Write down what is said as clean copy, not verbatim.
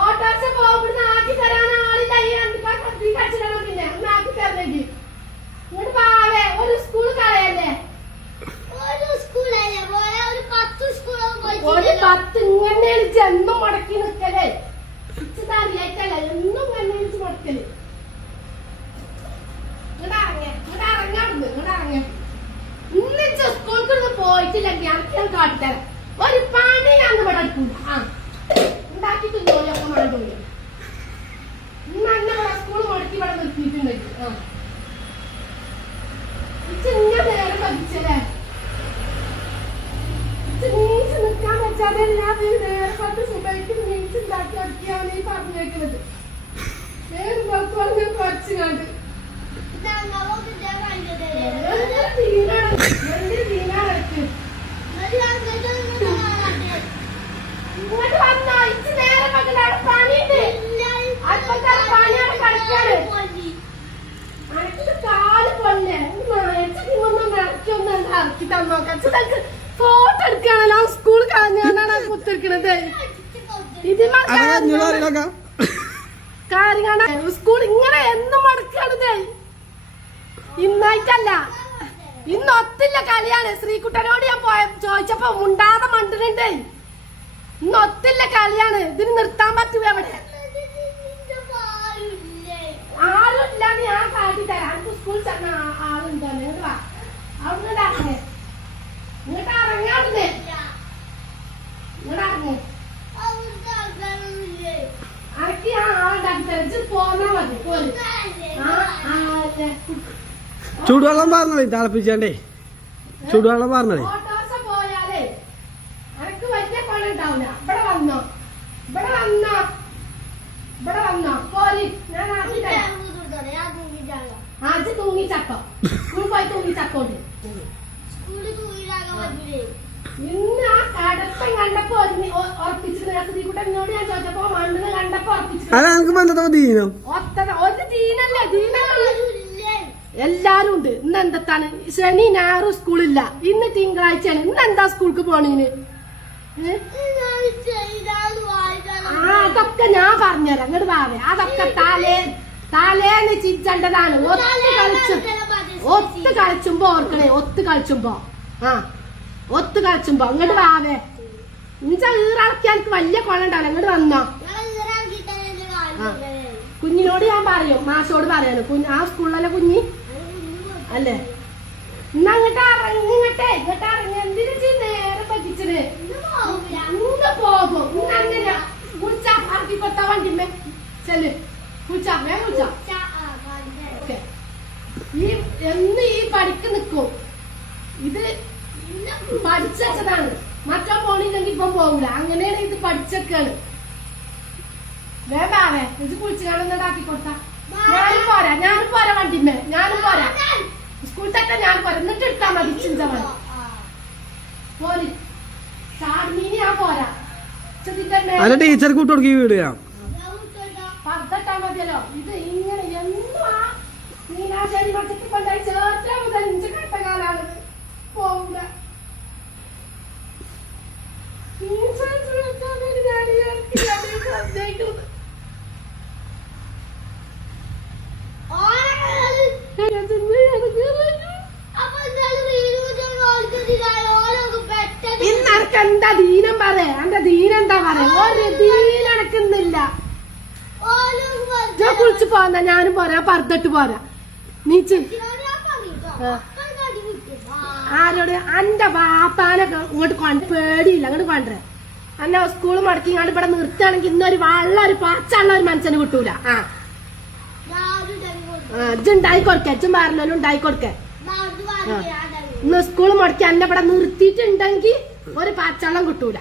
Autorickshaw പോകുന്ന ആക്കി തരാൻ ആളില്ല. പിന്നെ ഒന്ന് ആക്കി തരണെങ്കിൽ ഇങ്ങോട്ട് പാവേ. ഒരു സ്കൂൾ കളയല്ലേ, ഒരു 10 ഇങ്ങനെ എന്നും മുടക്കി നിക്കലേ. അറിയായിട്ടല്ല എന്നും ഇങ്ങനെ മുടക്കല്. ഇന്ന് സ്കൂൾക്ക് പോയിട്ടില്ലെങ്കിൽ ഞാൻ കാട്ടിത്തരാം. ഒരു പണി ഞാൻ ഇവിടെ എടുക്കൂല. ഉണ്ടാക്കി തിന്നോലൊക്കെ മാണ്ടോലോ. ഇന്ന് അന്നെ ഇവിടെ സ്കൂൾ മുടക്കി ഇവിടെ നിർത്തിയിട്ടുണ്ടെങ്കിൽ ഇങ്ങനെ നേരെ പഠിച്ചല്ലേ. നീച്ച് നിൽക്കാൻ വെച്ചാലേ ഞാൻ നേരെ 10 സുഖമായിട്ട് നീച്ച് ഉണ്ടാക്കി അടിക്കാണ് ഈ പറഞ്ഞേക്കുന്നത്. നേരെ കുറച്ച് കണ്ട് ഇങ്ങോട്ട് വന്നോ. ഇച്ച് നേരെ മക്കളെ പണിയുണ്ട്. പണിയാണ് കളിക്കാണ്. അനക്ക് കാല് പൊന്നെ ഇറക്കി തന്നോക്കാം. ഫോട്ടോ എടുക്കാണല്ലോ. സ്കൂൾ കളഞ്ഞാണ് കുത്തിരിക്കണത്. ഇതിമ കാര്യം സ്കൂൾ ഇങ്ങനെ എന്നും മടക്കാണിത്. ഇന്നായിട്ടല്ല, ഇന്ന് ഒത്തില്ല കളിയാണ്. ശ്രീകുട്ടനോട് ഞാൻ ചോദിച്ചപ്പോ മുണ്ടാതെ മണ്ടുന്നുണ്ട്. ഇന്ന് ഒത്തില്ല കളിയാണ്. ഇതിന് നിർത്താൻ പറ്റൂല. അവിടെ ആരും ഇല്ലാന്ന് ഞാൻ കാട്ടി തരാം. എനിക്ക് സ്കൂളിൽ ചെന്ന ആളുണ്ടോ? നിങ്ങൾ വാ. അവിടെ ഇറങ്ങേ. ഇങ്ങോട്ട് ഇറങ്ങാടുന്നേ. ഇങ്ങോട്ട് ഇറങ്ങേ. അനക്ക് ഞാൻ ആളുണ്ടാക്കി തരാം. പോന്നാ മതി. പോലെ ചൂടുവെള്ളം പറഞ്ഞോളി. തിളപ്പിച്ചേ ചൂടുവെള്ളം പറഞ്ഞോളി. ഓട്ടോറിക്ഷ പോയാലേ അനക്ക് വലിയ പണി ഉണ്ടാവില്ല. ഇവിടെ വന്നോ, ഇവിടെ വന്നോ, ഇവിടെ വന്നോ. പോരി ഞാൻ ആദ്യം തൂങ്ങിച്ചക്കോ. സ്കൂളിൽ പോയി തൂങ്ങിച്ചക്കോണ്ട്. ഇന്ന് ആ കടത്തം കണ്ടപ്പോ ഉറപ്പിച്ചിട്ട് ശ്രീകുട്ടനോട് ഞാൻ ചോദിച്ചപ്പോ മണ്ണിന് കണ്ടപ്പോ ഉറപ്പിച്ചിട്ട് ഒരു ദീനല്ലേ. എല്ലാരും ഉണ്ട്. ഇന്ന് എന്താണ് ശനി ഞായറും സ്കൂളില്ല. ഇന്ന് തിങ്കളാഴ്ചയാണ്. ഇന്ന് എന്താ സ്കൂൾക്ക് പോണീന്? അതൊക്കെ ഞാൻ പറഞ്ഞുതരാം. അങ്ങോട്ട് പാവേ. അതൊക്കെ തലേന്ന് ചിരിച്ചേണ്ടതാണ്. ഒത്ത് കളിച്ചുമ്പോ ഓർക്കണേ. ഒത്ത് കളിച്ചുമ്പോ ഒത്ത് കളിച്ചുമ്പോ അങ്ങോട്ട് പാവേ. ഇഞ്ച ഈറളക്കാൻ എനിക്ക് വലിയ കൊള്ള ഉണ്ടാവില്ല. അങ്ങോട്ട് വന്നോ. കുഞ്ഞിനോട് ഞാൻ പറയും, മാഷോട് പറയാണ്. ആ സ്കൂളിലല്ലേ കുഞ്ഞി അല്ലേ? ഇന്ന് അങ്ങോട്ട് ഇറങ്ങിങ്ങട്ടെ. ഇങ്ങോട്ട് ഇറങ്ങി എന്തിനു നേരെ പറ്റിച്ചത്? ഇന്ന് പോകും. ഇന്ന് അങ്ങനെ കുളിച്ചാ ആർക്കി കൊത്താ വണ്ടിമേ ചെല്. കുളിച്ചാ വേഗം കുളിച്ചാ. ഈ എന്ന് ഈ പഠിക്ക് നിക്കും. ഇത് പഠിച്ചതാണ്. മറ്റോ പോണില്ലെങ്കിൽ ഇപ്പം പോകൂല. അങ്ങനെയാണ് ഇത് പഠിച്ചൊക്കെയാണ്. വേണ്ടാവേ ഇത് കുളിച്ച് കാണുന്നതാക്കി കൊടുത്താ. ഞാനും പോരാ വണ്ടിമേ. ഞാനും പോരാ. സ്കൂളിൽ തന്നെ ഞാൻ പോരാ. എന്നിട്ട് ഇട്ടാ മതി. ചിന്ത മതി. പോരി ചാടിമീനി ഞാൻ പോരാ. ടീച്ചർ കൂട്ടുകൊടുക്കി വീടുക പർദ്ദട്ടാ മതിയല്ലോ. ഇത് ഇങ്ങനെ എന്നും ആ നീലാശ്ശേരി മറ്റൊക്കെ കൊണ്ടായി ചേർത്താ മുതൽ ഇഞ്ച കട്ടകാലാണ്. പോകൂല. ഇന്നർക്ക് എന്താ ദീനം പറയാ? എന്റെ ദീനെന്താ പറയാ? ഒരു ദീനടക്കുന്നില്ല. ഞാൻ കുളിച്ച് പോന്ന. ഞാനും പോരാ. പർദ്ദട്ട് പോരാ. നീച്ച് ആരോട്? എന്റെ ബാപ്പാനെ ഇങ്ങോട്ട് കൊണ്ട് പേടിയില്ല. അങ്ങോട്ട് കൊണ്ടേ. എന്നെ സ്കൂള് മുടക്കി ഇങ്ങോട്ട് ഇവിടെ നിർത്തുകയാണെങ്കിൽ ഇന്നൊരു വെള്ളം ഒരു പാച്ചുള്ള ഒരു മനുഷ്യന് കിട്ടൂല. ഇജ്ജുണ്ടായി കൊടുക്കേ. ഇജ്ജും പറഞ്ഞാലും ഉണ്ടായി കൊടുക്കേ. ഇന്ന് സ്കൂള് മുടക്കി എന്നെ ഇവിടെ നിർത്തിയിട്ടുണ്ടെങ്കിൽ ഒരു പാച്ചള്ളം കിട്ടൂല.